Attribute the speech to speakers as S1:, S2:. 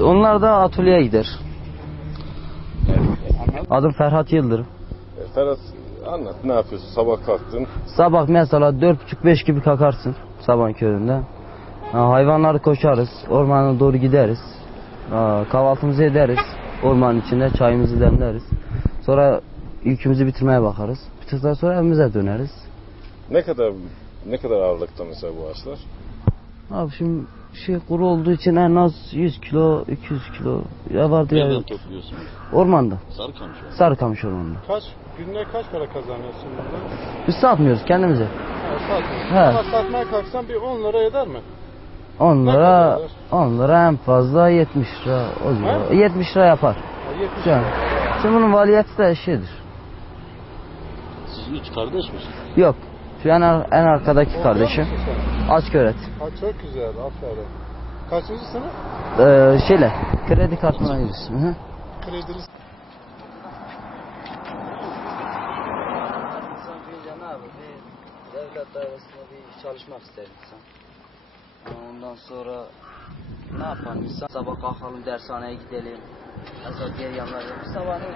S1: onlar da atölyeye gider. Adım Ferhat Yıldırım.
S2: E, Ferhat anlat ne yapıyorsun? Sabah kalktın.
S1: Sabah mesela dört buçuk beş gibi kalkarsın sabah köründe. Ha, hayvanları koşarız, ormana doğru gideriz. Ha, kahvaltımızı ederiz. Ormanın içinde çayımızı demleriz. Sonra yükümüzü bitirmeye bakarız. Bitirdikten sonra evimize döneriz.
S2: Ne kadar ne kadar ağırlıkta mesela bu ağaçlar?
S1: Abi şimdi şey kuru olduğu için en az 100 kilo, 200 kilo ya vardı ya
S3: Nereden topluyorsunuz?
S1: Ormanda.
S3: Sarıkamış.
S1: Sarıkamış ormanda.
S4: Kaç günde kaç para kazanıyorsun burada?
S1: Biz satmıyoruz kendimize.
S4: Ha, satmıyorsun.
S1: He.
S4: Ama satmaya kalksan bir 10 lira eder mi?
S1: Onlara,
S4: kadar?
S1: onlara en fazla 70 lira o civar.
S4: He?
S1: 70 lira yapar.
S4: Ha, 70
S1: Şu an. Şimdi bunun maliyeti de şeydir.
S3: Siz üç kardeş misiniz?
S1: Yok. Şu en, en arkadaki kardeşim. Açköret.
S4: Ha, çok güzel aferin. Kaçıncı sınıf?
S1: Ee, şeyle kredi kartına girişim. Hı?
S4: Kredili
S1: İnsan büyüyünce ne? Bir devlet dairesinde bir çalışmak ister insan. Ondan sonra ne yapalım insan? Sabah kalkalım dershaneye gidelim. Mesela diğer yanlarda sabah ne?